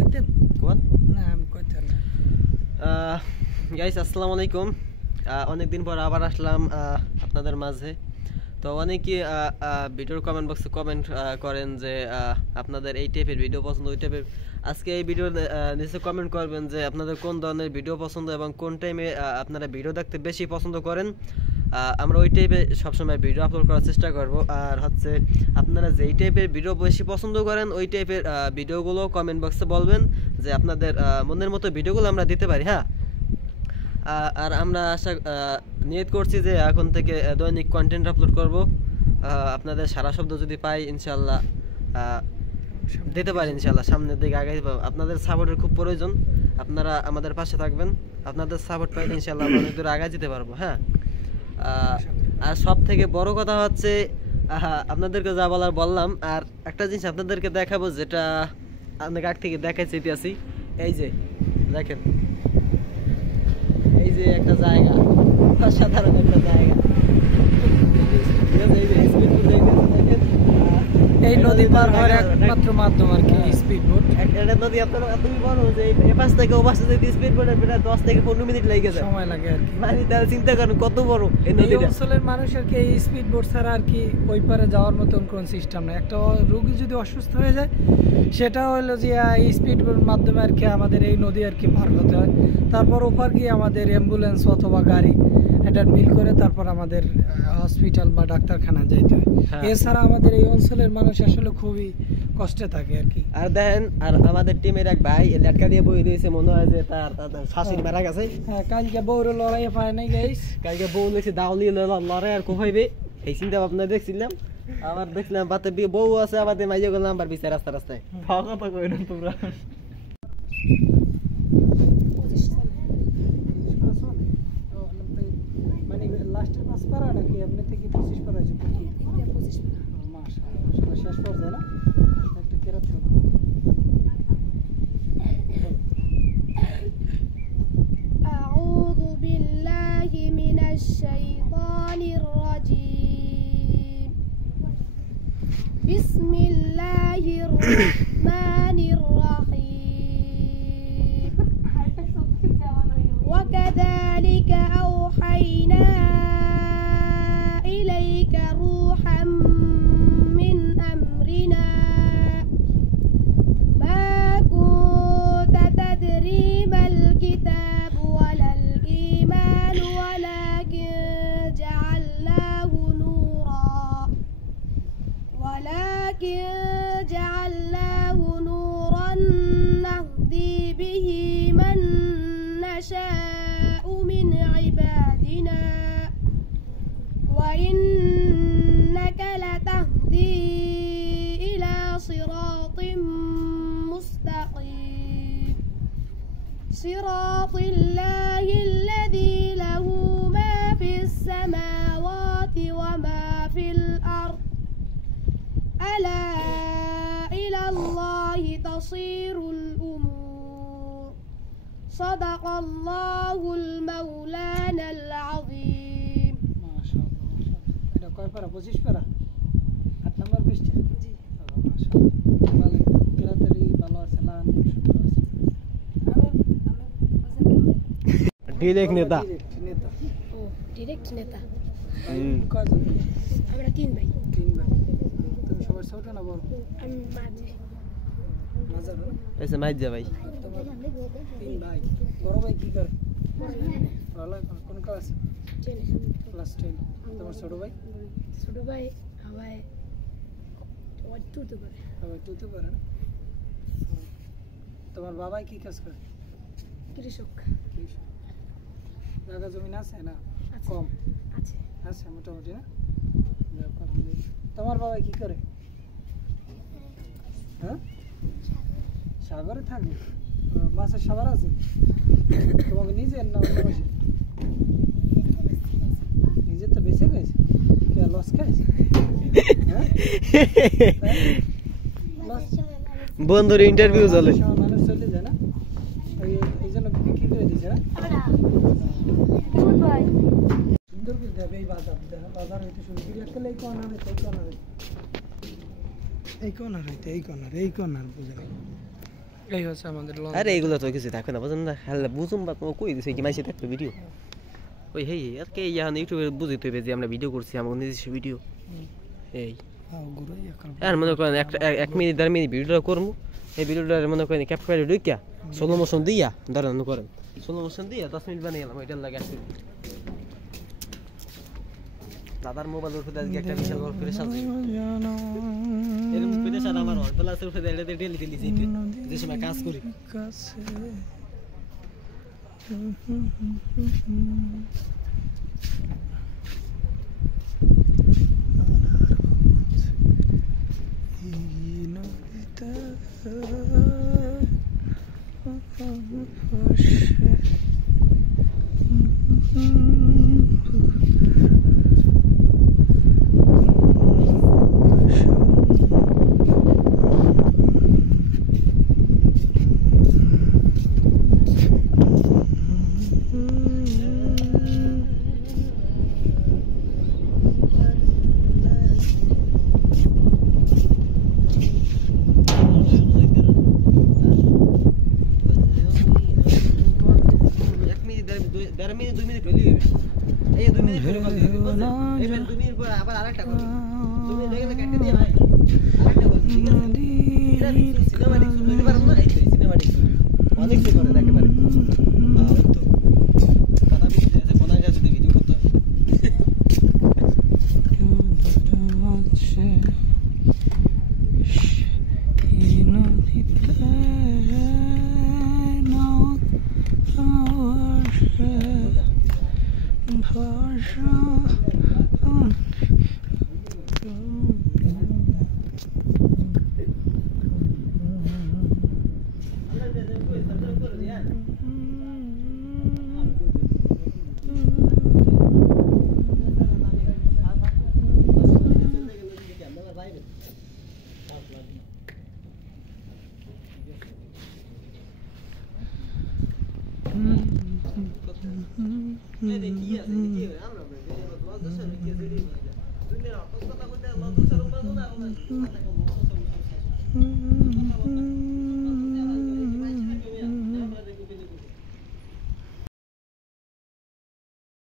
কইতেন কোন না আমি কইতেন না গাইস আসসালামু আলাইকুম অনেকদিন পর আবার আসলাম আপনাদের মাঝে তো অনেকে ভিডিওর কমেন্ট বক্সে কমেন্ট করেন যে আপনাদের এই টাইপের ভিডিও পছন্দ ওই টাইপের আজকে এই ভিডিও নিচে কমেন্ট করবেন যে আপনাদের কোন ধরনের ভিডিও পছন্দ এবং কোন টাইমে আপনারা ভিডিও দেখতে বেশি পছন্দ করেন আমরা ওই টাইপের সবসময় ভিডিও আপলোড করার চেষ্টা করব আর হচ্ছে আপনারা যেই টাইপের ভিডিও বেশি পছন্দ করেন ওই টাইপের ভিডিওগুলো কমেন্ট বক্সে বলবেন যে আপনাদের মনের মতো ভিডিওগুলো আমরা দিতে পারি হ্যাঁ আর আমরা আশা নিয়ত করছি যে এখন থেকে দৈনিক কন্টেন্ট আপলোড করব আপনাদের সারা শব্দ যদি পাই ইনশাআল্লাহ দিতে পারি ইনশাআল্লাহ সামনের দিকে আগাই আপনাদের সাপোর্টের খুব প্রয়োজন আপনারা আমাদের পাশে থাকবেন আপনাদের সাপোর্ট পাইলে ইনশাআল্লাহ আমরা অনেক দূর আগায় যেতে পারবো হ্যাঁ আর সব থেকে বড় কথা হচ্ছে আপনাদেরকে যা বলার বললাম আর একটা জিনিস আপনাদেরকে দেখাবো যেটা অনেক আগ থেকে দেখাইতে চাইতেছি এই যে দেখেন এই যে একটা জায়গা সাধারণ একটা জায়গা এই নদী পার হওয়ার একমাত্র মাধ্যম আর কি স্পিড বোট একটা নদী আপনারা তুমি বলো যে এই পাশ থেকে ও পাশে যদি স্পিড বোটের প্রায় 10 থেকে 15 মিনিট লেগে যায় সময় লাগে আর কি মানে তাহলে চিন্তা করেন কত বড় এই নদীটা এই অঞ্চলের মানুষের কি এই স্পিড বোট ছাড়া আর কি ওই পারে যাওয়ার মতন কোন সিস্টেম নাই একটা রোগী যদি অসুস্থ হয়ে যায় সেটা হলো যে এই স্পিড বোটের মাধ্যমে আর কি আমাদের এই নদী আর কি পার হতে হয় তারপর ওপার গিয়ে আমাদের অ্যাম্বুলেন্স অথবা গাড়ি এটা মিল করে তারপর আমাদের হসপিটাল বা ডাক্তারখানা যাইতে হয় এছাড়া আমাদের এই অঞ্চলের মানুষ আসলে খুবই কষ্টে থাকে আর কি আর দেখেন আর আমাদের টিমের এক ভাই লেটকা দিয়ে বই রয়েছে মনে হয় যে তার শাশুড়ি মারা গেছে হ্যাঁ কালকে বউর লড়াই পায় নাই গাইস কালকে বউ লেগেছে দাউলি লড়াই আর কোভাইবে এই চিন্তা ভাবনা দেখছিলাম আবার দেখলাম বাতে বউ আছে আবার মাইজে গেলাম আবার বিচার রাস্তা রাস্তায় কথা কই না তোমরা মানে লাস্টের পাস পারা নাকি আপনি থেকে 25 পারা আছে 25 পারা মাশাআল্লাহ শেষ পর্যায়ে না একটা কেরাত শোনা أعوذ بالله من الشيطان الرجيم بسم الله الرحمن الرحيم وكذلك أوحينا إليك روحا من أمرنا ما كنت تدري ما الكتاب ولا الإيمان ولكن جعلناه نورا نهدي به من نشاء من عبادنا وإنك لتهدي إلى صراط مستقيم صراط الله الذي له ما في السماوات وما في الأرض ألا إلى الله تصير الأمور صدق الله المولانا العظيم ما شاء الله এটা কয় পারা 25 পারা 8 নাম্বার পৃষ্ঠা জি মাশাআল্লাহ ভালো কেরাতেরি ভালো আছে লান সুন্দর আছে ডিরেক্ট নেতা ও ডিরেক্ট নেতা কয়জন আমরা তিন ভাই তুমি সবার ছোট না বড় আমি মাঝে মাঝার এসে মাইজা ভাই তোমার তিন ভাই বড় ভাই কি করে ভালো কোন ক্লাস ক্লাস 10 তোমার ছোট ভাই হাওয়ায় ওই টুটু করে টুতু করে না তোমার বাবা কি কাজ করে কৃষক জায়গা জমি আছে না আছে। কম আছে আছে মোটামুটি না তোমার বাবা কি করে হ্যাঁ সাগরে থাকে মাছের সাগর আছে তোমাকে নিজের না অন্য মাসে নিজের তো বেঁচে গেছে কে লস খাইছে বন্ধুর ইন্টারভিউ চলে মানুষ চলে যায় না এই জন্য বিক্রি করে দিয়েছে না সুন্দর করে দেবে এই বাজার হইতে শুরু করি একটা এই কর্নার হইতে এই কর্নার বুঝে এই হচ্ছে আমাদের লঞ্চ। আরে এগুলো তো কিছু দেখো না, বুঝুন না, হ্যাঁ বুঝুন বা তোমার কই দিছে কি মাইছে দেখো ভিডিও ওই হেই আর কে এখন ইউটিউবে বুঝিতে হবে যে আমরা ভিডিও করছি, আমার নিজস্ব ভিডিও এই ঘুরাই এখন আর মনে করেন একটা 1 মিনিট 1.5 মিনিট ভিডিওটা করবো, এই ভিডিওটা মনে করেন ক্যাপচার করে ঢুকিয়া স্লো মোশন দিয়া ধরেন করেন স্লো মোশন দিয়া 10 মিনিট বানিয়ে গেলাম, ওইটার লাগে আসলে দাদার মোবাইল উপরে আজকে একটা বিশাল গল্প করে সাজাই এরকম করে সারা আমার ওয়ান প্লাসের উপরে এটাতে ডেলি ডেলি যেতে যে সময় কাজ করি